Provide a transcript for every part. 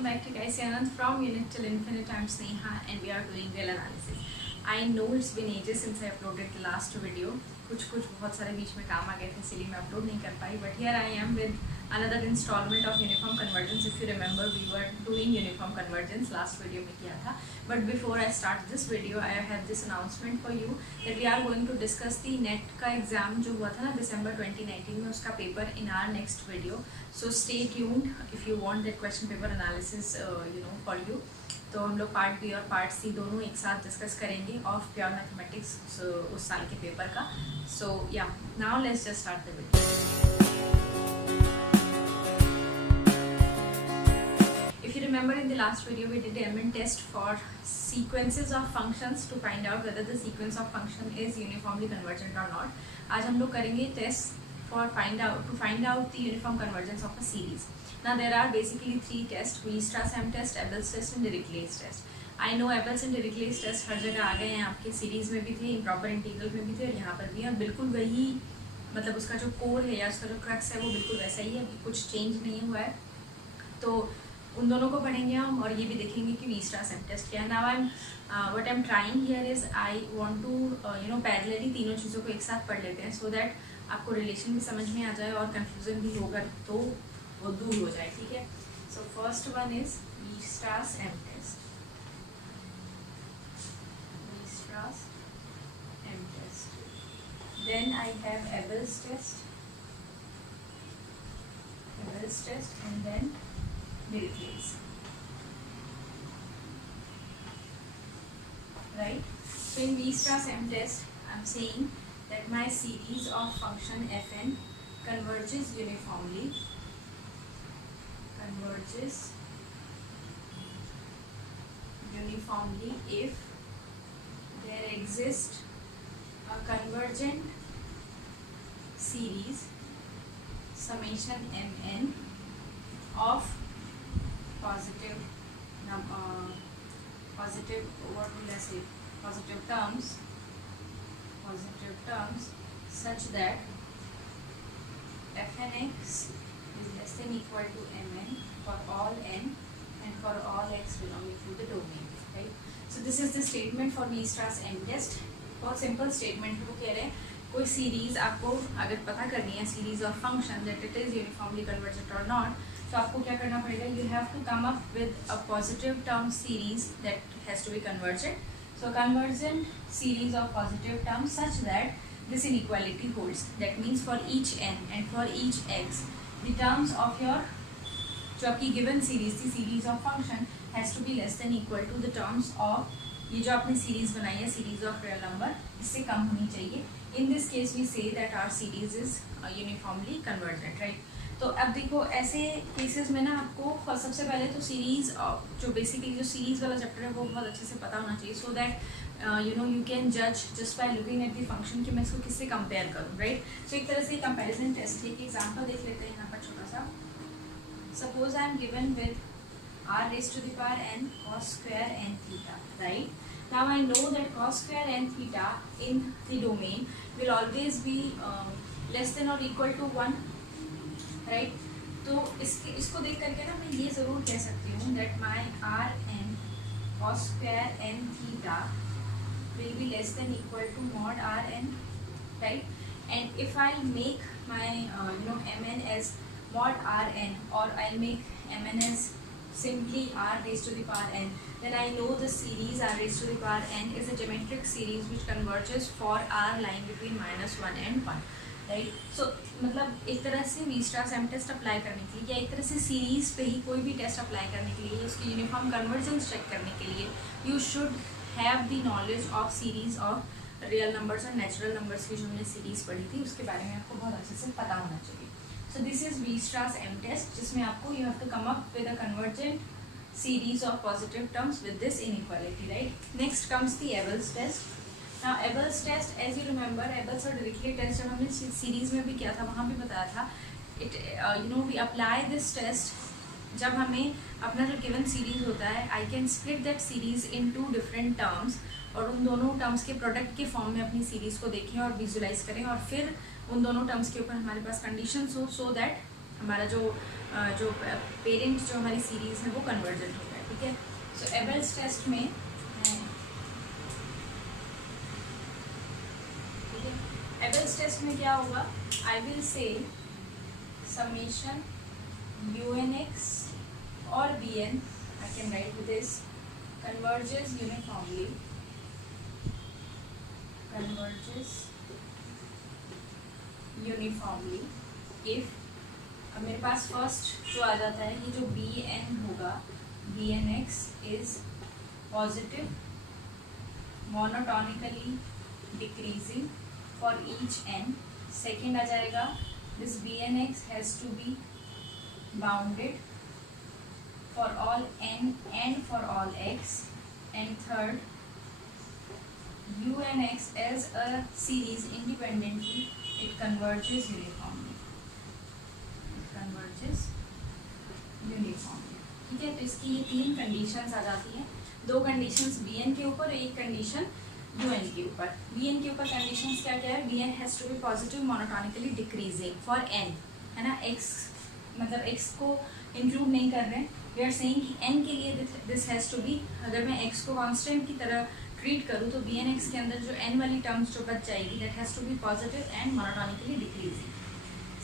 welcome back to Guys Anand from Unit Till Infinite. I'm Sneha and we are doing real analysis. I know it's been ages since I uploaded the last video. कुछ बहुत सारे बीच में काम आ गए थे इसलिए मैं upload नहीं कर पाई. But here I am with another installment of uniform convergence. If you remember, we were doing uniform convergence last video में किया था. But before I start this video, I have this announcement for you that we are going to discuss the NET का exam जो हुआ था ना December 2019 में, उसका paper in our next video. So stay tuned if you want that question paper analysis for you. तो हम लोग पार्ट बी और पार्ट सी दोनों एक साथ डिस्कस करेंगे ऑफ प्योर मैथमेटिक्स उस साल के पेपर का. सो या now let's just start the video. If you remember, in the last video we did the element test for sequences of functions to find out whether the sequence of function is uniformly convergent or not. आज हम लोग करेंगे test to find out the uniform convergence of a series. Now there are basically three tests: Weierstrass-M test, Abel's test and Dirichlet's test. I know Abel's and Dirichlet's test हर जगह आ गए हैं, आपके series में भी थे, इम्प्रॉपर इंटीग्रल में भी थे और यहाँ पर भी है. बिल्कुल वही, मतलब उसका जो कोर है या उसका जो क्रक्स है वो बिल्कुल वैसा ही है, कुछ चेंज नहीं हुआ है. तो उन दोनों को पढ़ेंगे हम और ये भी देखेंगे कि Weierstrass-M टेस्ट क्या है. Now what I'm trying here is I want to parallelly तीनों चीज़ों को एक साथ पढ़ लेते हैं so that आपको रिलेशन भी समझ में आ जाए और कन्फ्यूजन भी होगा तो वो दूर हो जाए. ठीक है. So first one is Weierstrass-M test. Weierstrass-M test. Then I have Abel's test. Abel's test and then Dirichlet's. Right? So in Weierstrass-M test, I'm saying that my series of function fn converges uniformly if there exists a convergent series summation mn of positive terms such that fnx is less than equal to mn for all n and for all x belonging to the domain. Right? So this is the statement for Weierstrass-M test. बहुत simple statement है. वो कह रहे हैं कोई series आपको अगर पता करनी है, series of function that it is uniformly convergent और नॉट, तो आपको क्या करना पड़ेगा, you have to come up with a positive term series that has to be convergent. So convergent series of positive terms such that this inequality holds. That means for each n and for each x, the terms of your जो आपकी given series थी, series of function has to be less than equal to the terms of ये जो आपने series बनाई है, series of real number, इससे कम होनी चाहिए. In this case we say that our series is uniformly convergent, right? तो अब देखो ऐसे केसेस में ना आपको सबसे पहले तो सीरीज़ जो बेसिकली जो सीरीज़ वाला चैप्टर है वो बहुत अच्छे से पता होना चाहिए सो दैट यू कैन जज just by looking at the function कि मैं इसको किससे कंपेयर करूँ. राइट? सो एक तरह से कंपैरिजन टेस्ट है. एक एग्जांपल देख लेते हैं यहाँ पर छोटा सा. Suppose I am given with r⁻n cos square n theta. Right? Now I know that cos square n theta in the domain will always be less than or equal to 1. Right? तो इसको देख करके ना मैं ये ज़रूर कह सकती हूँ that my r(n) cos square n theta will be less than equal to mod r(n). right? And if I make my mn as mod r(n) or I'll make mn as simply r⁻n, then I know the series r⁻n is a geometric series which converges for r lying between -1 and 1. Right? सो मतलब एक तरह से Weierstrass-M test apply करने के लिए या एक तरह से सीरीज़ पे ही कोई भी टेस्ट अप्लाई करने के लिए, उसकी यूनिफॉर्म कन्वर्जेंस चेक करने के लिए you should have the knowledge of series of real numbers और नेचुरल नंबर्स की जो हमने सीरीज़ पढ़ी थी उसके बारे में आपको बहुत अच्छे से पता होना चाहिए. So this is Weierstrass-M test जिसमें आपको you have to come up with a convergent series of positive terms with this inequality. Right? Next comes the Abel's test. Now Abel's test, as you remember, Abel's और Dirichlet test जब हमने series में भी किया था वहाँ भी बताया था. We apply this test जब हमें अपना जो गिवन सीरीज़ होता है, I can split that series in 2 different terms और उन दोनों टर्म्स के प्रोडक्ट के फॉर्म में अपनी सीरीज़ को देखें और विजुलाइज करें और फिर उन दोनों टर्म्स के ऊपर हमारे पास कंडीशंस हो सो दैट हमारा जो जो पेरेंट जो हमारी सीरीज़ है वो कन्वर्जेंट हो गया, ठीक है। सो एबल्स टेस्ट में एबल्स टेस्ट में क्या होगा, I will say summation unx or bn, I can write this, converges uniformly if, अब मेरे पास फर्स्ट जो आ जाता है ये जो bn होगा, bnx is positive monotonically decreasing for each n. Second आ जाएगा this bnx has to be bounded for all n and for all x, and third unx as a series independently it converges uniformly, ठीक है। तो इसकी ये तीन conditions आ जाती हैं, दो कंडीशंस bn के ऊपर, एक कंडीशन un के ऊपर। bn के ऊपर कंडीशंस क्या क्या है, bn has to be positive monotonically decreasing for n, है ना, x मतलब x को इंक्लूड नहीं कर रहे हैं, वी आर सेइंग कि n के लिए दिस हैज टू बी, अगर मैं x को कांस्टेंट की तरह ट्रीट करूँ तो bnx के अंदर जो n वाली टर्म्स जो बच जाएगी that has to be positive and monotonically decreasing.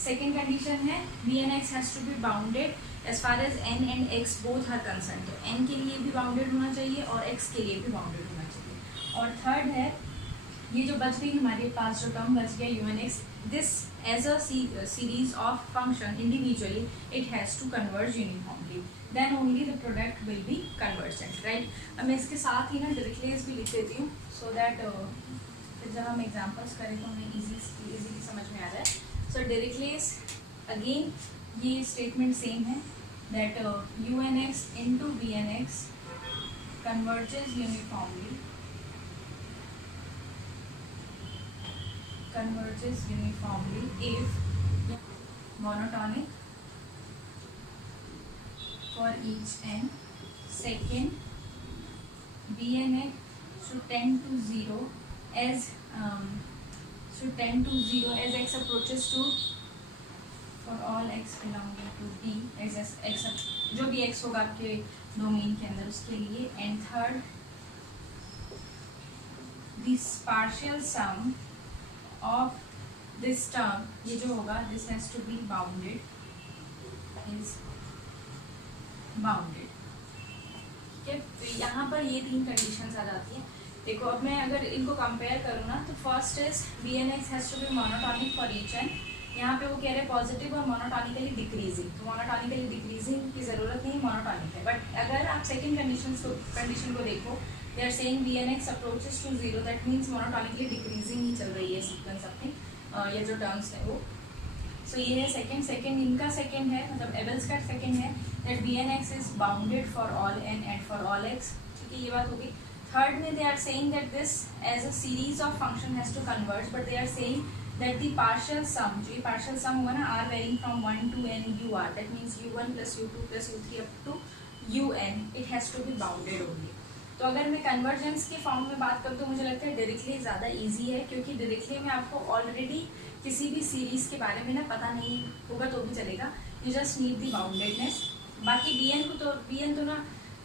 Second condition है bnx has to be bounded as far as n and x both are concern, तो n के लिए भी बाउंडेड होना चाहिए और x के लिए भी बाउंडेड होना चाहिए। और थर्ड है ये जो बच गई हमारे पास जो टर्म बच गया unx, this as a series of function individually it has to converge uniformly, then only the product will be convergent, right. अब मैं इसके साथ ही ना डिरिक्लेस भी लिख देती हूँ सो दैट फिर जब हम एग्जाम्पल्स करें तो हमें इजीली समझ में आ जाए। सो डिरिक्लेस अगेन ये स्टेटमेंट सेम है that unx into bnx converges uniformly if monotonic for each n. Second, bnx should tend to zero as x approaches to, for all x belonging to D, x जो भी x होगा आपके domain के अंदर उसके लिए। And third, this partial sum of this term, ये जो होगा this has to be bounded, ठीक है। तो यहाँ पर ये तीन कंडीशंस आ जाती हैं। देखो अब मैं अगर इनको कंपेयर करूँ ना तो first is bnx has to be monotonic for each n, यहाँ पे वो कह रहे हैं पॉजिटिव और मोनोटोनिकली डिक्रीजिंग, तो मोनोटोनिकली डिक्रीजिंग की ज़रूरत नहीं, मोनोटोनिक है। बट अगर आप सेकंड कंडीशन को देखो, they are saying bnx approaches to zero, that means monotonically decreasing ही चल रही है सीक्वेंस अपनी, ये जो टर्म्स है वो। सो ये है सेकंड इनका सेकंड है, मतलब एबल्स का सेकंड है that bnx is bounded for all n and for all x, ठीक है, ये बात होगी। थर्ड में they are saying that this as a series of function has to converge, but they are saying that the partial sum, जो ये partial sum होगा ना, r varying from 1 to n ur, that means u1 plus u2 plus u3 up to un, it has to be bounded only। तो अगर मैं convergence के form में बात करूँ तो मुझे लगता है डायरेक्टली ज़्यादा इजी है, क्योंकि डायरेक्टली में आपको ऑलरेडी किसी भी सीरीज़ के बारे में ना पता नहीं होगा तो भी चलेगा, you just need the boundedness. बाकी bn तो ना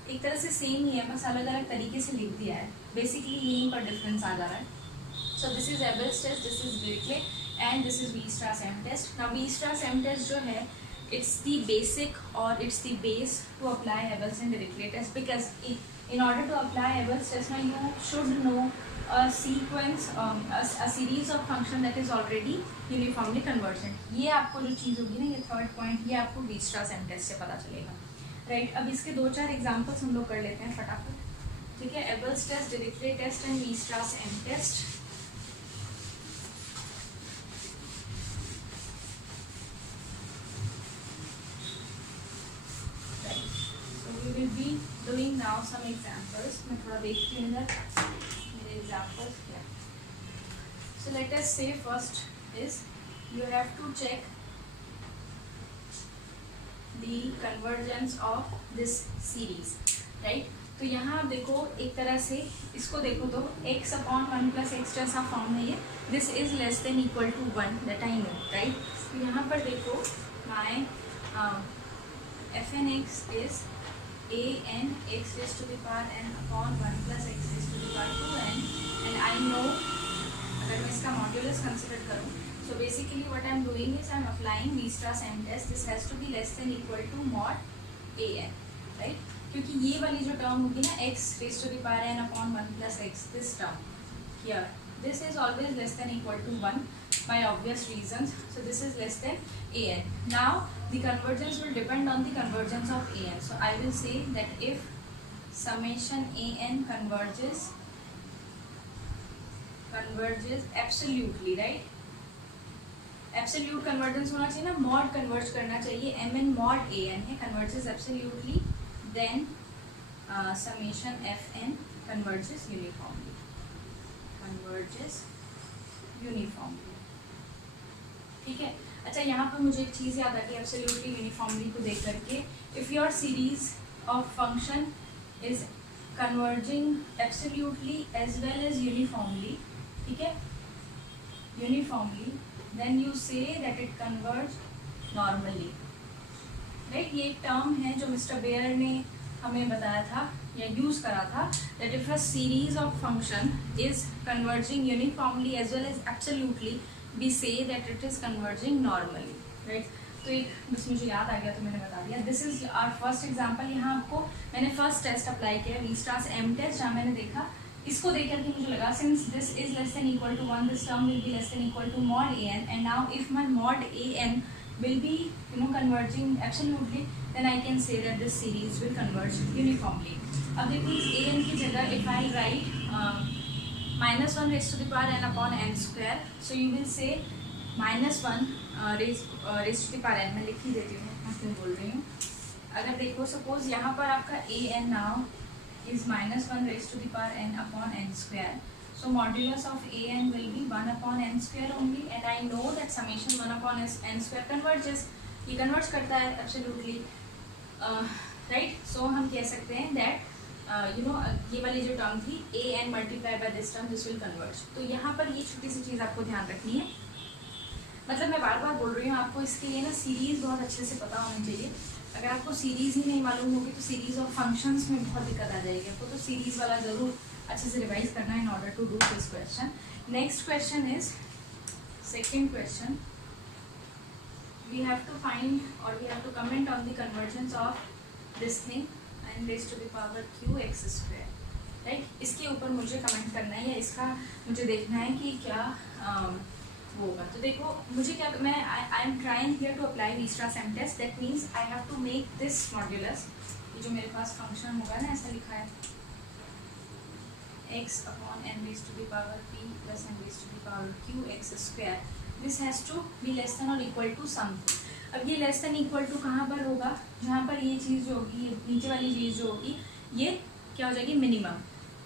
एक तरह से सेम ही है, बस अलग अलग तरीके से लिख दिया है, बेसिकली यहीं पर डिफरेंस आ जा रहा है। So this is Abel's test, this is Dirichlet, and this is Weierstrass M test. Now Weierstrass M test जो है, it's the basic or it's the base to apply Abel's and Dirichlet test, because in order to apply Abel's test, now you should know a sequence, a series of function that is already uniformly convergent. ये आपको जो चीज़ होगी ना, ये third point, ये आपको Weierstrass M test से पता चलेगा, राइट। अब इसके 2-4 एग्जाम्पल्स हम लोग कर लेते हैं फटाफट, ठीक है। Abel's test, Dirichlet test and Weierstrass M test। We will be doing now some examples. मैं थोड़ा देखती हूँ इधर मेरे examples क्या। So let us say first is you have to check the convergence of this series, right? तो यहाँ आप देखो एक तरह से इसको देखो तो x upon 1 plus x जैसा फॉर्म है ये, this is less than equal to 1 that I know, right? तो यहाँ पर देखो my f n x is a n x raise to the power n upon 1 plus x raise to the power 2n, and I know अगर मैं इसका modulus consider करूँ, so basically what I am doing is I am applying Weierstrass M test. This has to be less than equal to mod an, right? क्योंकि ये वाली जो term होगी ना x raised to the power n upon 1 plus x, this term here, this is always less than equal to 1 by obvious reasons. So this is less than an. Now the convergence will depend on the convergence of an. So I will say that if summation an converges absolutely, right? Absolute convergence होना चाहिए ना, mod converge करना चाहिए, M n mod a n है, converges absolutely, then summation f n converges uniformly, ठीक है। अच्छा, यहाँ पर मुझे एक चीज़ याद आ गई एब्सोल्यूटली यूनिफॉर्मली को देख करके, if your series of function is converging absolutely as well as uniformly, ठीक है, uniformly, then you say that it converge normally, right? ये एक टर्म है जो मिस्टर बेयर ने हमें बताया था या यूज़ करा था, that if a series of function is converging uniformly as well as absolutely, we say that it is converging normally, right? तो एक बस मुझे याद आ गया तो मैंने बता दिया। This is our first example. यहाँ आपको मैंने फर्स्ट टेस्ट अप्लाई किया, वीस्ट्रास एम टेस्ट, जहाँ मैंने देखा, इसको देख करके मुझे लगा since this is less than equal to 1, this term will be less than equal to mod a n, and now if my mod a n will be converging absolutely, then I can say that this series will converge uniformly. अब देखो इस a n की जगह if I write -1 raised to the power n upon n square, so you will say -1 raised to the power n, मैं लिख ही देती हूँ, मैं क्यों बोल रही हूँ। अगर देखो सपोज यहाँ पर आपका a n now is -1 raised to the power n upon n square, so modulus of a n will be 1 upon n square only, and I know that summation 1 upon n square converges, ये converge करता है absolutely, right? So हम कह सकते हैं that ये वाली जो टर्म थी a n multiply by this term, this will converge। तो यहाँ पर ये छोटी सी चीज़ आपको ध्यान रखनी है, मतलब मैं बार बार बोल रही हूँ आपको, इसके लिए ना सीरीज़ बहुत अच्छे से पता होनी चाहिए। अगर आपको सीरीज़ ही नहीं मालूम होगी तो सीरीज़ ऑफ फंक्शंस में बहुत दिक्कत आ जाएगी आपको, तो सीरीज़ वाला ज़रूर अच्छे से रिवाइज करना in order to do this question. Next question is second question, we have to find और we have to comment on the convergence of this thing n raised to the power q x square, right? इसके ऊपर मुझे comment करना है या इसका मुझे देखना है कि क्या होगा। तो देखो मुझे क्या, मैं I am trying here to apply Weierstrass M test, that means I have to make this modulus, ये जो मेरे पास फंक्शन होगा ना, ऐसा लिखा है x upon n raised to the power p plus n raised to the power q x square, this has to be less than or equal to something। अब ये लेस देन इक्वल टू कहाँ पर होगा, जहाँ पर ये चीज़ जो होगी, नीचे वाली चीज़ जो होगी, ये क्या हो जाएगी, मिनिमम,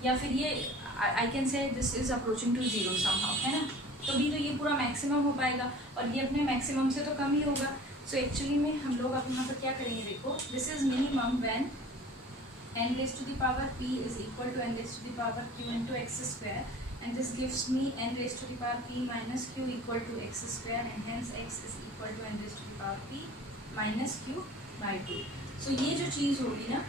या फिर ये I can say this is approaching to zero somehow, है ना? तभी तो ये पूरा मैक्सिमम हो पाएगा, और ये अपने मैक्सिमम से तो कम ही होगा। सो एक्चुअली में हम लोग अब यहाँ पर क्या करेंगे, देखो this is minimum when n raised to the power p is equal to n raised to the power q into x square, and this gives me n raised to the power p minus q equal to x square, and hence x is equal to n raised to the power p minus q by 2। so ये जो चीज़ होगी ना,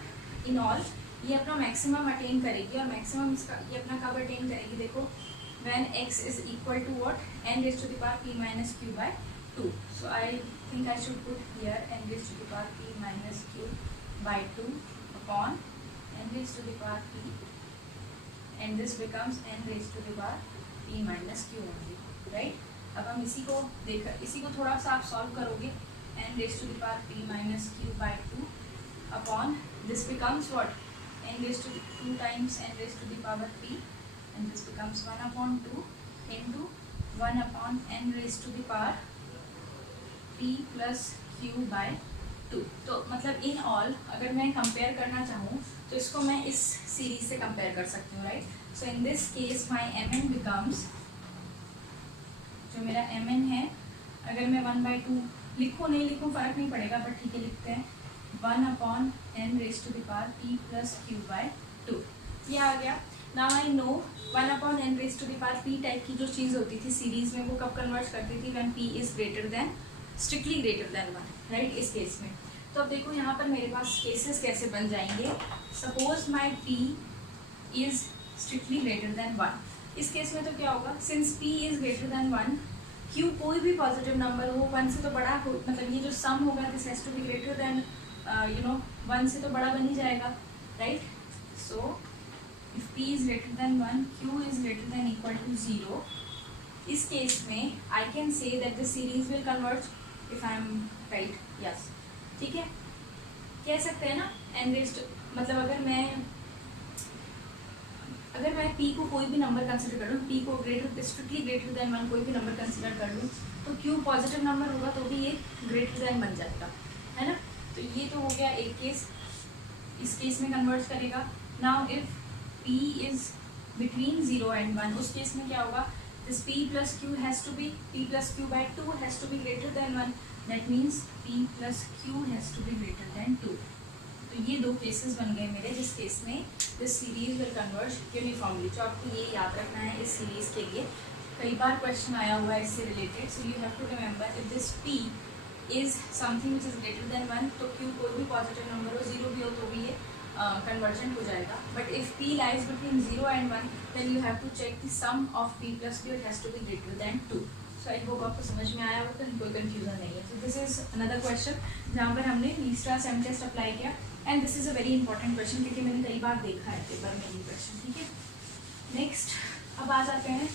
in all ये अपना maximum attain करेगी, और maximum इसका ये अपना कब अटेन करेगी, देखो when x is equal to what, n raised to the power p minus q by 2। so I think I should put here n raised to the power p minus q by 2 upon n raised to the power p, and this becomes n raised to the power p minus q only, right? अब हम इसी को थोड़ा सा आप solve करोगे, n raised to the power p minus q by 2 upon this becomes what, n raised to the 2 times n raised to the power p, and this becomes 1 upon 2 into 1 upon n raised to the power p plus q by 2। तो मतलब in all अगर मैं compare करना चाहूँ तो इसको मैं इस सीरीज से कंपेयर कर सकती हूँ, right? So in this case my M n becomes, जो मेरा एम एन है, अगर मैं 1/2 लिखूँ नहीं लिखूँ फ़र्क नहीं पड़ेगा, बट ठीक है लिखते हैं, 1 upon n raised to the power p plus q by 2, ये आ गया। Now I know 1 upon n raised to the power p type की जो चीज़ होती थी सीरीज में, वो कब कन्वर्ट करती थी, when p is greater then, strictly greater than 1, right? इस केस में तो अब देखो यहाँ पर मेरे पास केसेस कैसे बन जाएंगे. Suppose my P is strictly greater than 1. इस केस में तो क्या होगा, since P is greater than 1, Q कोई भी पॉजिटिव नंबर हो 1 से तो बड़ा हो, मतलब ये जो सम होगा this has to be greater than 1 से तो बड़ा बन ही जाएगा, right. So if P is greater than 1, Q is greater than equal to 0. इस केस में I can say that the series will converge if I am right. Yes, ठीक है, कह सकते हैं ना. एन रेस्ट मतलब अगर मैं P को कोई भी नंबर कंसिडर कर लूँ, P को स्ट्रिक्टली ग्रेटर देन 1 कोई भी नंबर कंसिडर कर लूँ, तो Q पॉजिटिव नंबर होगा तो भी ये ग्रेटर देन बन जाएगा, है ना. तो ये तो हो गया एक केस. इस केस में कन्वर्ट करेगा. Now if P is between 0 and 1, उस केस में क्या होगा, this P plus Q has to be P plus Q by 2 has to be greater than 1. That means P plus Q has to be greater than 2. तो ये दो cases बन गए मेरे, जिस केस में this series will converge uniformly. तो आपको ये याद रखना है इस सीरीज के लिए. कई बार क्वेश्चन आया हुआ है इससे related. So you have to remember if this P is something which is greater than 1, तो Q कोई भी पॉजिटिव नंबर हो, 0 भी हो तो भी ये कन्वर्जेंट हो जाएगा. But if P lies between 0 and 1, then you have to check the sum of P plus Q, it has to be greater than 2. So I hope आपको समझ में आया होगा, कोई कन्फ्यूजन नहीं है. तो दिस इज अनदर क्वेश्चन जहाँ पर हमने वीस्ट्रास एम टेस्ट अप्लाई किया. And this is a very important question क्योंकि मैंने कई बार देखा है पेपर में ये क्वेश्चन, ठीक है. नेक्स्ट अब आ जाते हैं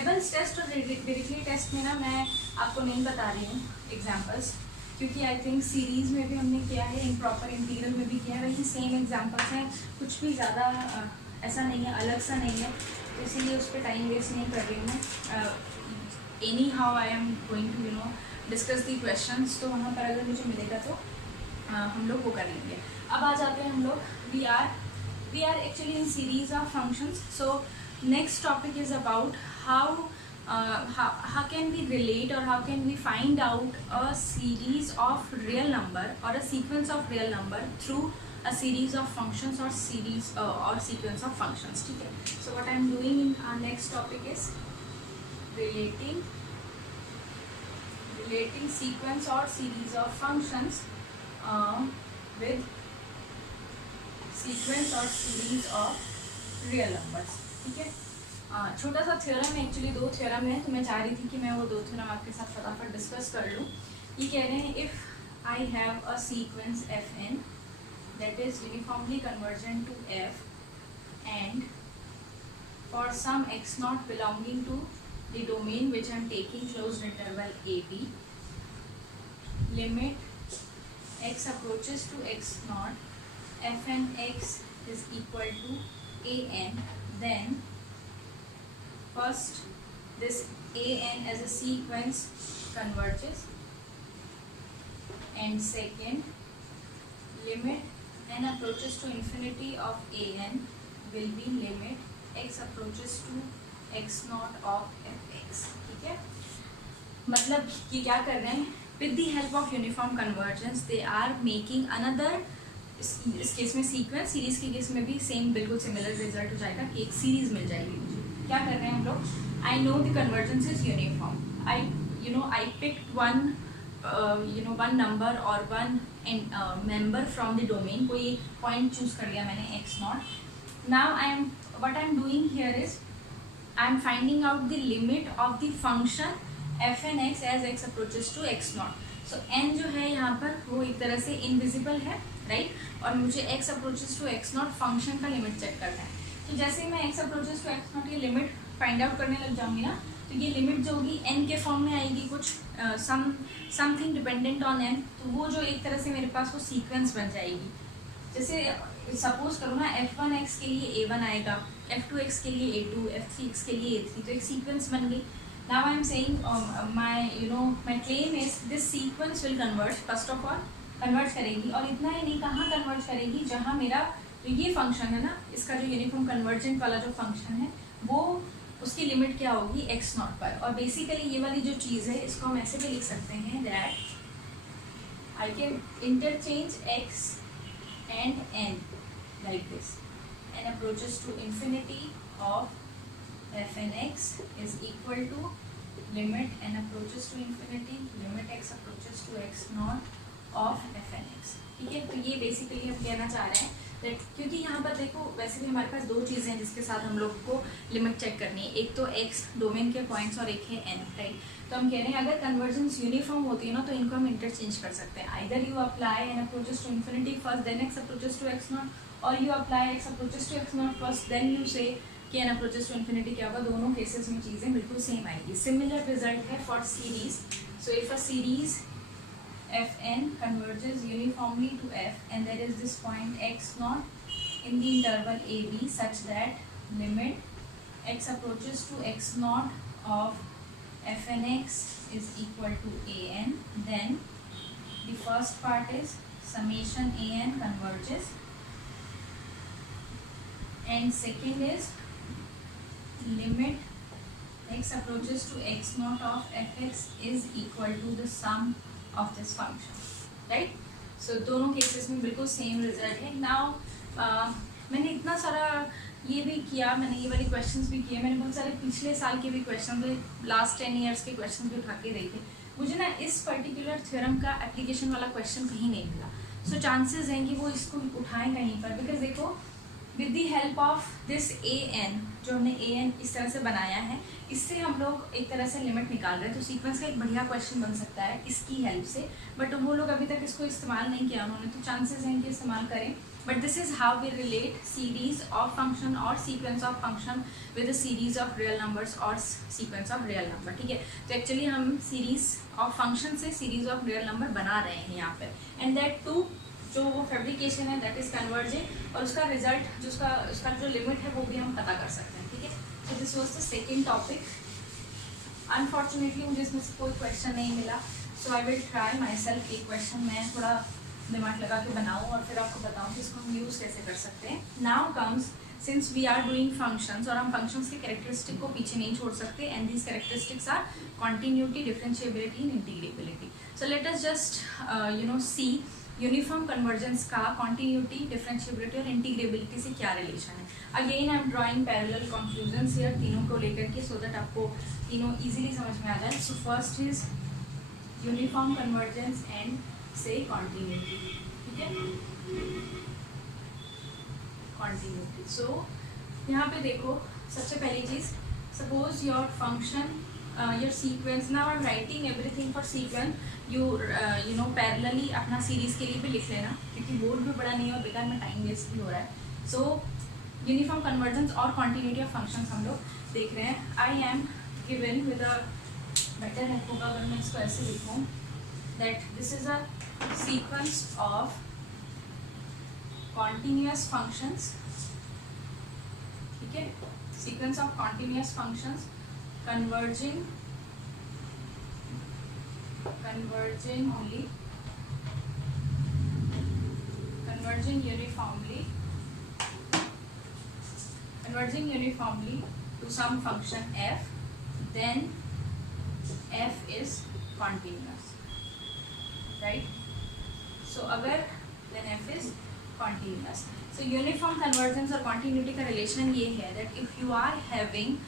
एबल्स टेस्ट और डिरिचलेट टेस्ट में ना मैं आपको नहीं बता रही हूँ एग्जाम्पल्स, क्योंकि आई थिंक सीरीज़ में भी हमने किया है, इम्प्रॉपर इंटीग्रल में भी किया है, वही सेम एग्जाम्पल्स हैं. कुछ भी ज़्यादा ऐसा नहीं है, अलग सा नहीं है, तो इसीलिए उस पर टाइम वेस्ट नहीं कर रही हूँ. Anyhow I am going to discuss the questions, तो वहाँ पर अगर मुझे मिलेगा तो हम लोग वो कर लेंगे. अब आ जाते हैं हम लोग, we are actually in series of functions. So next topic is about how can we relate or how can we find out a series of real number or a sequence of real number through a series of functions or series or sequence of functions, ठीक है. So what I am doing in our next topic is relating sequence or series of functions with sequence or series of real numbers, ठीक है. छोटा सा theorem है, actually 2 theorem है, तो मैं चाह रही थी कि मैं वो 2 थ्योरम आपके साथ फटाफट डिस्कस कर लूँ. ये कह रहे हैं if I have a sequence Fn that is uniformly convergent to F and for some x naught belonging to the domain which I am taking closed interval AB, limit x approaches to x naught, Fn x is equal to An, then first this An as a sequence converges, and second limit n approaches to infinity of An will be limit x approaches to x naught of Fx, ठीक है. मतलब ये क्या कर रहे हैं, with the help of uniform convergence they are making another, इस case में सीक्वेंस, सीरीज के केस में भी सेम बिल्कुल सिमिलर रिजल्ट हो जाएगा कि एक सीरीज मिल जाएगी मुझे. क्या कर रहे हैं हम लोग, I know the convergence is uniform. I picked one number और one member from the domain, कोई पॉइंट चूज कर लिया मैंने x naught. Now what I am doing here is I am finding out the limit of the function fn x as x approaches to x naught. So n जो है यहाँ पर वो एक तरह से इनविजिबल है, राइट, और मुझे x approaches to x not function का लिमिट चेक करना है. तो जैसे ही मैं x approaches to x not ये लिमिट फाइंड आउट करने लग जाऊंगी ना, तो ये लिमिट जो होगी n के फॉर्म में आएगी, कुछ समथिंग डिपेंडेंट ऑन n. तो वो जो एक तरह से मेरे पास वो सीक्वेंस बन जाएगी. जैसे सपोज करो ना f1x के लिए a1 आएगा, f2x के लिए a2, f3x के लिए a3, तो एक सीक्वेंस बन गई. Now I am saying my claim is this sequence will converge, first of all converge करेगी, और इतना ही नहीं, कहाँ कन्वर्ज करेगी, जहाँ मेरा जो ये फंक्शन है ना, इसका जो यूनिफॉर्म कन्वर्जेंट वाला जो फंक्शन है वो उसकी लिमिट क्या होगी x नॉट पर. और बेसिकली ये वाली जो चीज़ है इसको हम ऐसे भी लिख सकते हैं that I can interchange x and n like this. n approaches to infinity of fn x is equal to limit n approaches to infinity, limit x approaches to x naught of fnx। ठीक है, तो ये basically हम कहना चाह रहे हैं that, क्योंकि यहाँ पर देखो वैसे भी हमारे पास दो चीज़ें हैं जिसके साथ हम लोग को लिमिट चेक करनी है, एक तो x डोमेन के पॉइंट्स और एक है n, राइट। तो हम कह रहे हैं अगर कन्वर्जेंस यूनिफॉर्म होती है ना तो इनको हम इंटरचेंज कर सकते हैं, either you apply n approaches to infinity first then x approaches to x naught, और you apply x approaches to x naught first then you say कि n अप्रोचेस टू इन्फिनिटी क्या होगा। दोनों केसेस में चीज़ें बिल्कुल सेम आएगी। Similar result है for series. So if a series fn converges uniformly to f and there is this point x naught in the interval ab such that limit x approaches to x naught of fnx is equal to an, then the first part is summation an converges, and second is limit x approaches to x naught of fx is equal to the sum of this function, right? So दोनों cases में बिल्कुल same result है। Now मैंने इतना सारा ये भी किया, मैंने ये वाले क्वेश्चंस भी किए, मैंने बहुत सारे पिछले साल के भी क्वेश्चन, लास्ट 10 ईयर्स के क्वेश्चन भी उठा के देखे। मुझे ना इस पर्टिकुलर थ्योरम का एप्लीकेशन वाला क्वेश्चन कहीं नहीं मिला। सो चांसेस हैं कि वो इसको उठाएं कहीं पर, बिकॉज देखो with the help of this a n, जो हमने ए एन इस तरह से बनाया है, इससे हम लोग एक तरह से लिमिट निकाल रहे हैं। तो सीक्वेंस का एक बढ़िया क्वेश्चन बन सकता है इसकी हेल्प से, बट वो लोग अभी तक इसको इस्तेमाल नहीं किया उन्होंने, तो चांसेस हैं कि इस्तेमाल करें। But this is how we relate series of function और sequence of function with a series of real numbers और सीक्वेंस ऑफ रियल नंबर। ठीक है, तो एक्चुअली हम सीरीज ऑफ फंक्शन से सीरीज ऑफ रियल नंबर बना रहे हैं यहाँ पर, एंड दैट टू जो वो फैब्रिकेशन है दैट इज कन्वर्जेंट, और उसका रिजल्ट जो उसका जो लिमिट है वो भी हम पता कर सकते हैं। ठीक है, तो this was the second topic. Unfortunately मुझे इसमें से कोई क्वेश्चन नहीं मिला, so I will try myself एक क्वेश्चन मैं थोड़ा दिमाग लगा के बनाऊँ और फिर आपको बताऊँ कि इसको हम यूज़ कैसे कर सकते हैं। Now comes, since we are doing functions और हम फंक्शंस के कैरेक्टरिस्टिक को पीछे नहीं छोड़ सकते, and these characteristics are continuity, differentiability and integrability. So let us just see uniform convergence का कॉन्टिन्यूटी, डिफरेंशिएबिलिटी और इंटीग्रेबिलिटी से क्या रिलेशन है। Again I am drawing parallel conclusions here तीनों को लेकर के, सो दैट आपको तीनों इजीली समझ में आ जाए। So first is uniform convergence and से कॉन्टिन्यूटी। ठीक है, कॉन्टिन्यूटी। सो यहाँ पे देखो सबसे पहली चीज़, suppose your function your sequence, now I'm writing everything for sequence, you know parallelly अपना सीरीज के लिए भी लिख लेना, क्योंकि बोर्ड भी बड़ा नहीं है और बेकार में टाइम वेस्ट भी हो रहा है। सो यूनिफॉर्म कन्वर्जेंस और कॉन्टिन्यूटी ऑफ फंक्शंस हम लोग देख रहे हैं। आई am given with a better होगा अगर मैं इसको ऐसे लिखूँ that this is a sequence of continuous functions. ठीक है, sequence of continuous functions converging uniformly to some function f, then f is continuous, right? So अगर then f is continuous. So uniform convergence और continuity का relation ये है that if you are having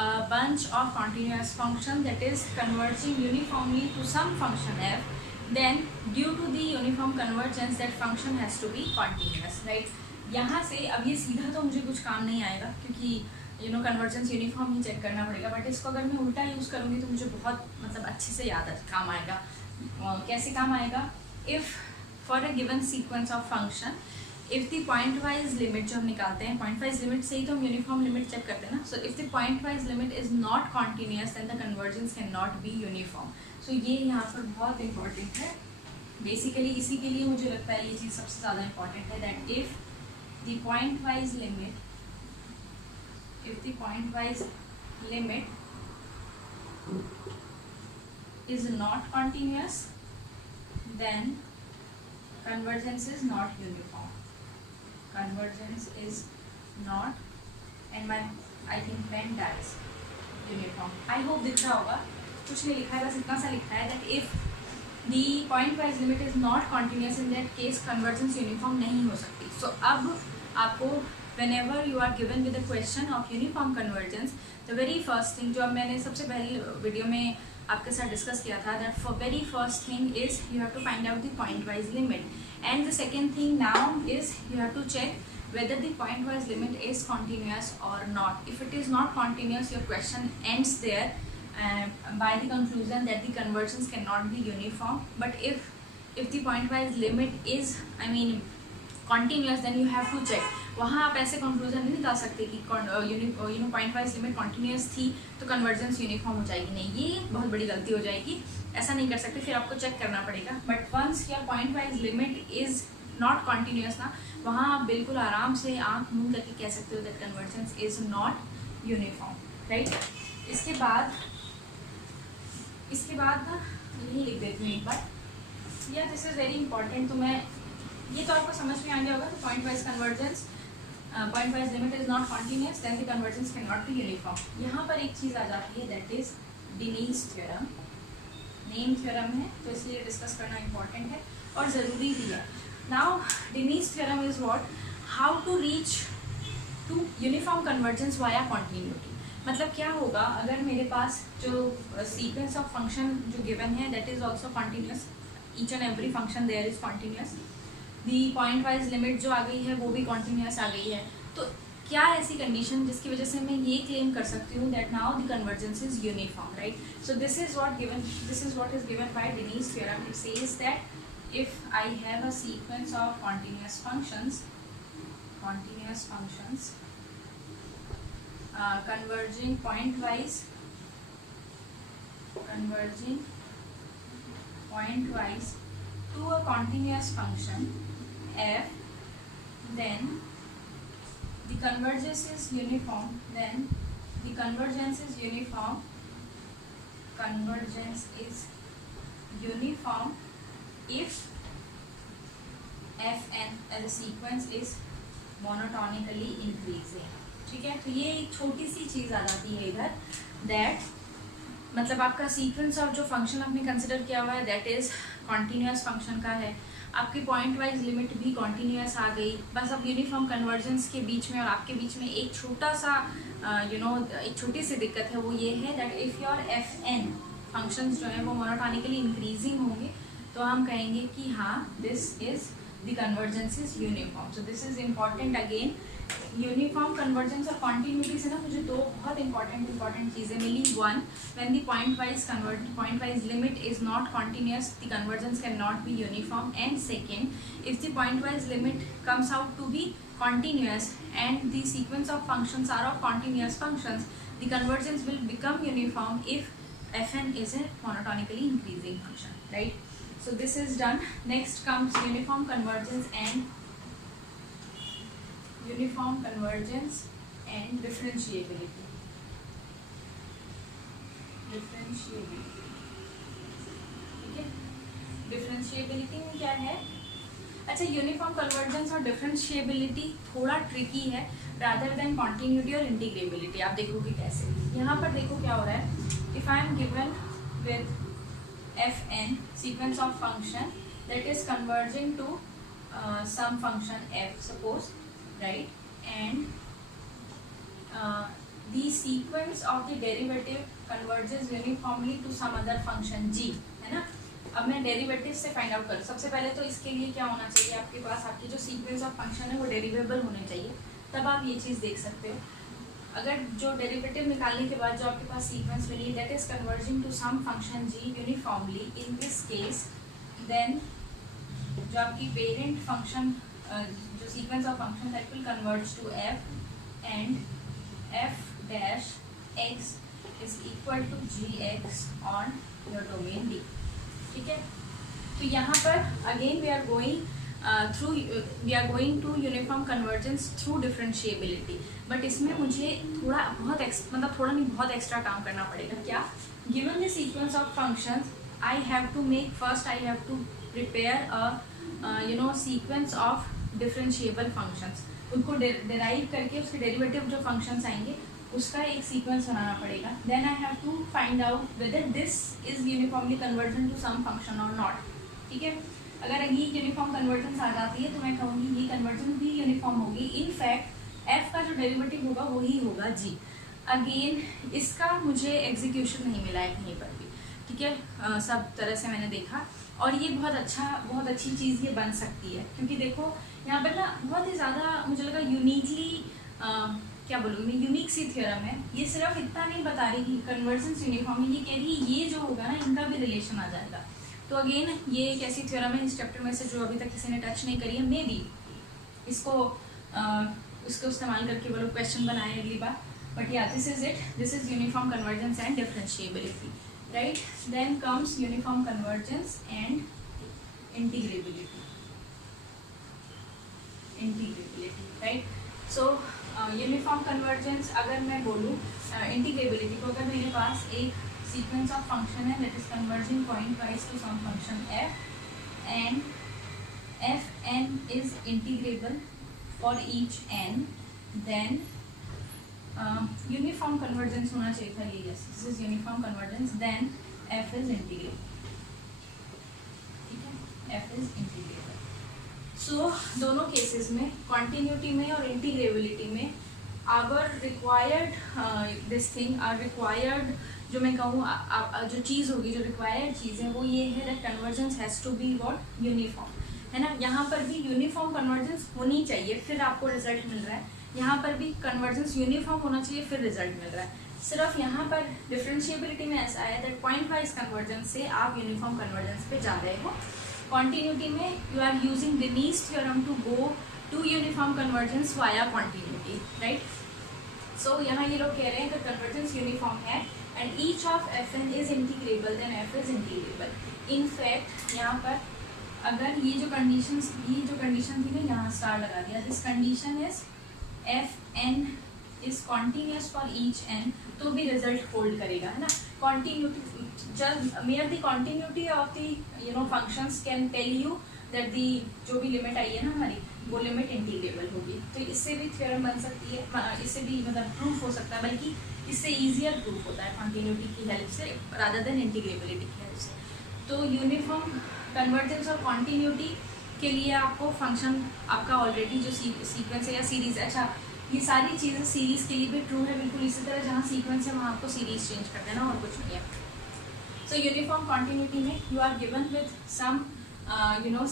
a bunch of continuous function that is converging uniformly to some function f, then due to the uniform convergence that function has to be continuous, right? यहाँ से अब ये सीधा तो मुझे कुछ काम नहीं आएगा क्योंकि यू नो कन्वर्जेंस यूनिफॉर्म ही चेक करना पड़ेगा, बट इसको अगर मैं उल्टा यूज़ करूँगी तो मुझे बहुत मतलब अच्छे से याद काम आएगा। कैसे काम आएगा? If for a given sequence of function, if the point wise limit जो हम निकालते हैं, पॉइंट वाइज लिमिट से ही तो हम यूनिफॉर्म लिमिट चेक करते हैं ना। So if the point wise limit is not continuous then the convergence can not be uniform. So ये यहाँ पर बहुत इंपॉर्टेंट है। बेसिकली इसी के लिए मुझे लगता है ये चीज़ सबसे ज़्यादा इंपॉर्टेंट है that if the point wise limit is not continuous, then convergence is not uniform. Convergence is not, and my I think then that's uniform. I hope दिख रहा होगा, कुछ नहीं लिखा है, बस इतना सा लिखा है that if the point wise limit is not continuous, in that case convergence uniform नहीं हो सकती. So अब आपको whenever you are given with a question of uniform convergence, the very first thing जो अब मैंने सबसे पहले वीडियो में आपके साथ डिस्कस किया था that for very first thing is you have to find out the point wise limit, and the second thing now is you have to check whether the point wise limit is continuous or not. If it is not continuous, your question ends there by the conclusion that the convergence cannot be uniform. But if the point wise limit is continuous, then you have to check. वहाँ आप ऐसे conclusion नहीं निकाल सकते कि point wise limit continuous थी तो convergence uniform हो जाएगी, नहीं, ये बहुत बड़ी गलती हो जाएगी, ऐसा नहीं कर सकते, फिर आपको चेक करना पड़ेगा. But once your point wise limit is not continuous ना, वहाँ आप बिल्कुल आराम से आंख मूंद करके कह सकते हो that convergence is not uniform, right. इसके बाद ना यही लिख देती हूँ एक बार, या दिस इज वेरी इंपॉर्टेंट. तो मैं ये तो आपको समझ में आ गया होगा. तो point wise convergence, point wise limit is not continuous, then the convergence can not be uniform. यहाँ पर एक चीज़ आ जाती है that is Dini's theorem. Name theorem है तो इसलिए डिस्कस करना इंपॉर्टेंट है और ज़रूरी भी है. Now Dini's theorem is what? How to reach to uniform convergence via continuity. मतलब क्या होगा अगर मेरे पास जो sequence of function जो given है that is also continuous, each and every function there is continuous, the point wise limit जो आ गई है वो भी continuous आ गई है. तो क्या ऐसी condition जिसकी वजह से मैं ये claim कर सकती हूँ that now the convergence is uniform, right? So this is what is given by Dini's theorem. It says that if I have a sequence of continuous functions converging pointwise to a continuous function f, then the convergence is uniform. If fn as a sequence is monotonically increasing. ठीक है, तो ये एक छोटी सी चीज़ आ जाती है इधर, दैट मतलब आपका सीक्वेंस ऑफ जो फंक्शन आपने कंसिडर किया हुआ है दैट इज कॉन्टीन्यूस फंक्शन का है, आपकी पॉइंट वाइज लिमिट भी कॉन्टीन्यूस आ गई. बस अब यूनिफॉर्म कन्वर्जेंस के बीच में और आपके बीच में एक छोटा सा एक छोटी सी दिक्कत है, वो ये है that if your f n functions जो है वो मोनोटॉनिकली इंक्रीजिंग होंगे तो हम कहेंगे कि हाँ this is the convergence is uniform. So this is important. Again uniform convergence और कॉन्टिन्यूटी से ना मुझे दो बहुत इंपॉर्टेंट चीज़ें मिली. One, when the point wise limit is not continuous the convergence can not be uniform. And second, if the point wise limit comes out to be continuous and the sequence of functions are of continuous functions, the convergence will become uniform if fn is a monotonically increasing function, right? So this is done. Next comes uniform convergence and differentiability. ठीक है, differentiability में क्या है? अच्छा, uniform convergence और differentiability थोड़ा tricky है rather than continuity और इंटीग्रेबिलिटी. आप देखोगे कैसे. यहाँ पर देखो क्या हो रहा है. If I am given with F N sequence of function that is converging to some function F suppose, right, and the sequence of the derivative converges uniformly to some other function G, है ना. अब मैं derivative से find out करूँ. सबसे पहले तो इसके लिए क्या होना चाहिए, आपके पास आपकी जो सीक्वेंस ऑफ फंक्शन है वो डेरिवेबल होने चाहिए, तब आप ये चीज़ देख सकते हो. अगर जो डेरिवेटिव निकालने के बाद जो आपके पास सीक्वेंस मिली that is converging to some function G uniformly, in this case then जो आपकी पेरेंट फंक्शन जो sequence of function that will converge to F and F dash X is equal to G X on your domain D. ठीक है, तो यहाँ पर again we are going to uniform convergence through differentiability. But इसमें मुझे बहुत extra काम करना पड़ेगा. क्या? Given the sequence of functions I have to prepare a sequence of differentiable functions. उनको डिराइव करके उसके डेरिवेटिव जो फंक्शंस आएंगे उसका एक सीक्वेंस बनाना पड़ेगा. Then I have to find out whether this is uniformly convergent to some function और नॉट. ठीक है, अगर ये यूनिफॉर्म कन्वर्जेंस आ जाती है तो मैं कहूँगी ये कन्वर्जेंस भी यूनिफॉर्म होगी. इनफैक्ट एफ का जो डेरिवेटिव होगा वही होगा जी. अगेन इसका मुझे एग्जीक्यूशन नहीं मिला है कहीं पर भी, ठीक है। सब तरह से मैंने देखा और ये बहुत अच्छी चीज़ ये बन सकती है, क्योंकि देखो यहाँ पर ना बहुत ही ज़्यादा मुझे लगा यूनिकली क्या बोलूँ मैं, यूनिक सी थ्योरम है। ये सिर्फ इतना नहीं बता रही कि कन्वर्जेंस यूनिफॉर्म, ये कह रही है ये जो होगा ना इनका भी रिलेशन आ जाएगा। तो अगेन ये एक ऐसी थ्योरम है इस चैप्टर में से जो अभी तक किसी ने टच नहीं करी है। मे बी इसको इस्तेमाल करके वो लोग क्वेश्चन बनाए अगली बार, बट या this is it, this is uniform convergence and differentiability, right. Then comes uniform convergence and integrability, right. So uniform convergence अगर मैं बोलूँ, इंटीग्रेबिलिटी को अगर मेरे पास एक सीक्वेंस ऑफ फंक्शन है that is converging point wise to some function f and f n is integrable for each n, then uniform convergence होना चाहिए था ये, yes, this is uniform convergence, then f is integrable, ठीक है, f is integrable. So दोनों cases में, continuity में और integrability में, our required this thing, our required जो मैं कहूँ जो चीज़ होगी, जो रिक्वायर्ड चीज़ है वो ये है that convergence has to be what, uniform, है ना। यहाँ पर भी यूनिफॉर्म कन्वर्जेंस होनी चाहिए फिर आपको रिजल्ट मिल रहा है, यहाँ पर भी कन्वर्जेंस यूनिफॉर्म होना चाहिए फिर रिजल्ट मिल रहा है। सिर्फ यहाँ पर डिफरेंशिएबिलिटी में ऐसा है दैट पॉइंट वाइज कन्वर्जेंस से आप यूनिफॉर्म कन्वर्जेंस पे जा रहे हो। कॉन्टिन्यूटी में you are using Dini's theorem to go to uniform convergence via continuity, right. So यहाँ ये लोग कह रहे हैं कि कन्वर्जेंस यूनिफॉर्म है and each of F N is integrable, then F is integrable. In fact यहाँ पर अगर ये जो कंडीशन थी ना, यहाँ स्टार लगा दिया, this condition is f N is continuous for each n, तो भी रिजल्ट होल्ड करेगा, है ना। Continuity, just mere the continuity of the functions can tell you that the जो भी लिमिट आई है ना हमारी, वो लिमिट इंटीग्रेबल होगी। तो इससे भी थ्योरम बन सकती है, इससे भी मतलब प्रूफ हो सकता है, बल्कि इससे ईजियर प्रूफ होता है कॉन्टिन्यूटी की हेल्प से रादर देन इंटीग्रेबिलिटी की हेल्प से। तो यूनिफॉर्म कन्वर्जेंस और कॉन्टिन्यूटी के लिए आपको फंक्शन आपका ऑलरेडी जो सीक्वेंस है या सीरीज है, अच्छा ये सारी चीज़ें सीरीज के लिए भी ट्रू है, बिल्कुल इसी तरह जहाँ सीक्वेंस है वहाँ आपको सीरीज चेंज कर देना और कुछ नहीं है। सो यूनिफॉर्म कॉन्टिन्यूटी में you are given with some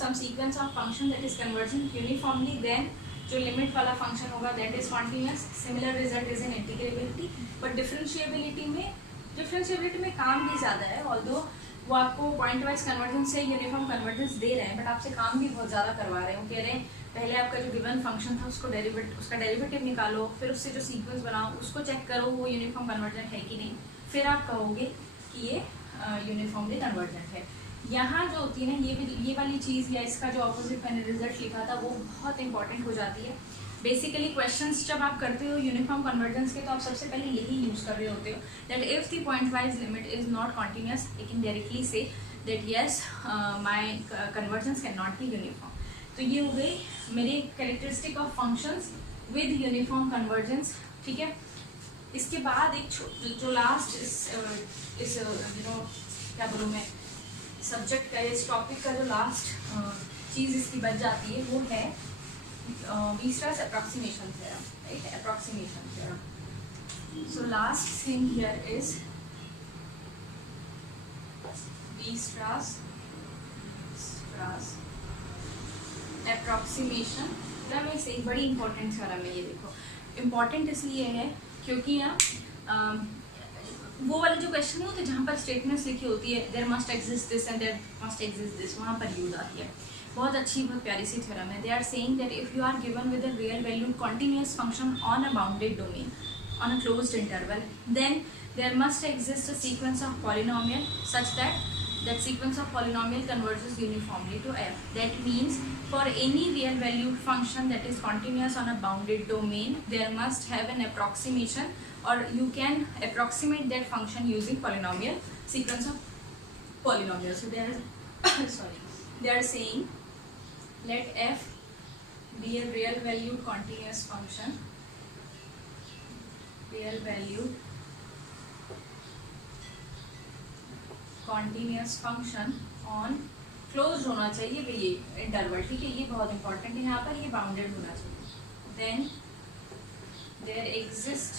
some sequence of function that is converging uniformly, then जो लिमिट वाला फंक्शन होगा that is continuous, similar result is in integrability. But differentiability में काम भी ज़्यादा है, ऑल्दो वो आपको पॉइंट वाइज कन्वर्जेंस से यूनिफॉर्म कन्वर्जेंस दे रहे हैं, बट आपसे काम भी बहुत ज़्यादा करवा रहे हैं। वो कह रहे हैं पहले आपका जो गिवन फंक्शन था उसका डेरिवेटिव निकालो, फिर उससे जो सीक्वेंस बनाओ उसको चेक करो वो यूनिफॉर्म कन्वर्जेंट है कि नहीं, फिर आप कहोगे कि ये यूनिफॉर्मली कन्वर्जेंट है। यहाँ जो होती है ना ये वाली चीज़ या इसका जो ऑपोजिट मैंने रिजल्ट लिखा था वो बहुत इंपॉर्टेंट हो जाती है। बेसिकली क्वेश्चंस जब आप करते हो यूनिफॉर्म कन्वर्जेंस के, तो आप सबसे पहले यही यूज़ कर रहे होते हो that if the point wise limit is not continuous, you can directly say that yes my convergence can not be uniform. तो ये हो गई मेरी characteristic of functions with uniform convergence, ठीक है। इसके बाद एक जो लास्ट इस क्या बोलूँ मैं सब्जेक्ट का, इस टॉपिक का जो लास्ट चीज़ इसकी बच जाती है वो है Weierstrass approximation theorem, right, approximation theorem. So last thing here is Weierstrass approximation theorem. इस एक बड़ी इंपॉर्टेंट थ्योरम है ये। देखो इम्पॉर्टेंट इसलिए है क्योंकि ना वो वाले जो क्वेश्चन नहीं होते जहाँ पर स्टेटमेंट्स लिखी होती है there must exist this and there must exist this, वहाँ पर यूज आती है। बहुत अच्छी बहुत प्यारी सी थ्योरम है। They are saying that if you are given with a real valued continuous function on a bounded domain on a closed interval, then there must exist a sequence of polynomial such that that sequence of polynomial converges uniformly to f. That means for any real valued function that is continuous on a bounded domain, there must have an approximation, or you can approximate that function using polynomial sequence of polynomials. So they are they are saying let f be a real valued continuous function, real valued continuous function on close होना चाहिए भाई ये interval, ठीक है, ये बहुत important है। यहाँ पर ये बाउंडेड होना चाहिए। Then there exist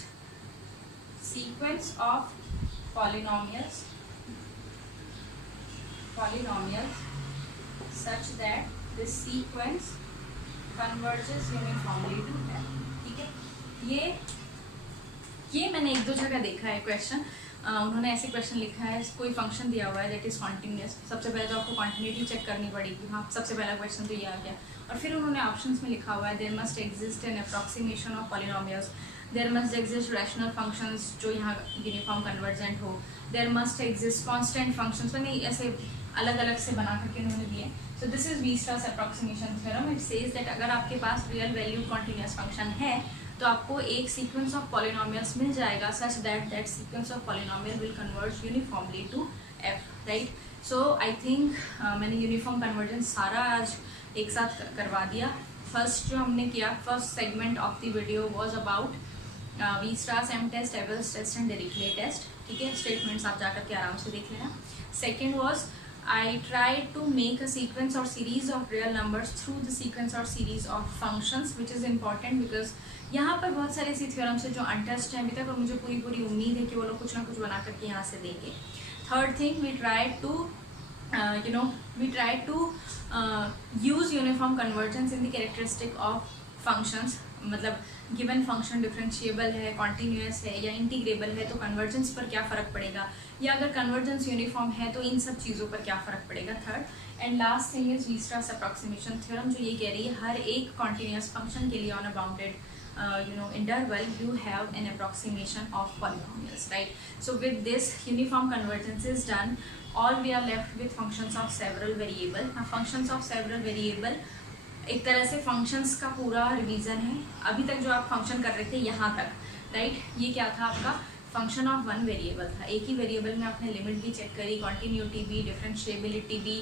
sequence of polynomials polynomial such that this sequence converges uniformly to f. ठीक है, ये मैंने एक दो जगह देखा है क्वेश्चन, उन्होंने ऐसे क्वेश्चन लिखा है, कोई फंक्शन दिया हुआ है दैट इज कॉन्टिन्यूस, सबसे पहले तो आपको कॉन्टिन्यूटी चेक करनी पड़ेगी, हाँ सबसे पहला क्वेश्चन तो ये आ गया, और फिर उन्होंने ऑप्शंस में लिखा हुआ है there must exist an approximation of polynomials, there must exist rational functions जो यहाँ यूनिफॉर्म कन्वर्जेंट हो, there must exist constant functions, मैंने ऐसे अलग अलग से बना करके उन्होंने दिए. So this is Weierstrass approximation theorem. It says that अगर आपके पास रियल वैल्यू कॉन्टिन्यूस फंक्शन है तो आपको एक सीक्वेंस ऑफ पॉलिनोमियल्स मिल जाएगा such that that sequence of polynomial will converge uniformly to F, right. So I think मैंने यूनिफॉर्म कन्वर्जेंस सारा आज एक साथ करवा दिया. फर्स्ट जो हमने किया, first segment of the video was about Weierstrass M test, Abel's test and Dirichlet test. ठीक है, स्टेटमेंट्स आप जाकर के आराम से देख लेना. Second was I tried to make a sequence or series of real numbers through the sequence or series of functions, which is important because यहाँ पर बहुत सारे ऐसी थ्योरम्स है जो अनटेस्ट हैं अभी तक, और मुझे पूरी उम्मीद है कि वो लोग कुछ ना कुछ बना करके यहाँ से देंगे. Third thing, we tried to use uniform convergence in the characteristic of functions. मतलब गिवन फंक्शन डिफरेंशिएबल है, कॉन्टीन्यूस है या इंटीग्रेबल है तो कन्वर्जेंस पर क्या फ़र्क पड़ेगा, या अगर कन्वर्जेंस यूनिफॉर्म है तो इन सब चीज़ों पर क्या फ़र्क पड़ेगा. Third and last thing is Weierstrass approximation theorem, जो ये कह रही है हर एक कॉन्टीन्यूस फंक्शन के लिए on a bounded interval you have an approximation of polynomials, right. So with this uniform convergence is done, all we are left with functions of several variable. functions of several variable एक तरह से functions का पूरा revision है. अभी तक जो आप फंक्शन कर रहे थे यहाँ तक, राइट, ये क्या था आपका फंक्शन ऑफ वन वेरिएबल था. एक ही वेरिएबल में आपने लिमिट भी चेक करी, कॉन्टीन्यूटी भी, डिफरेंशिएबिलिटी भी,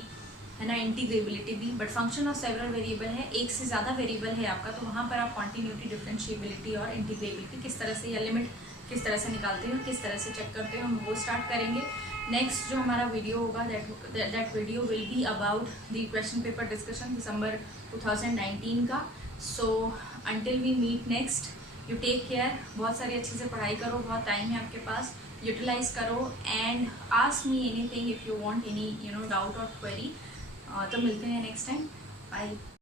है ना, इंटीग्रेबिलिटी भी. But function of several variable है, एक से ज़्यादा वेरिएबल है आपका, तो वहाँ पर आप कॉन्टीन्यूटी, डिफरेंशिएबिलिटी और इंटीग्रेबिलिटी किस तरह से या लिमिट किस तरह से निकालते हो, किस तरह से चेक करते हो, हम वो स्टार्ट करेंगे. नेक्स्ट जो हमारा वीडियो होगा that video will be about the question paper discussion December 2019 का. So until we meet next, you take care. बहुत सारी अच्छे से पढ़ाई करो, बहुत टाइम है आपके पास, यूटिलाइज करो and ask me anything if you want any doubt और क्वेरी. तो मिलते हैं नेक्स्ट टाइम. बाय.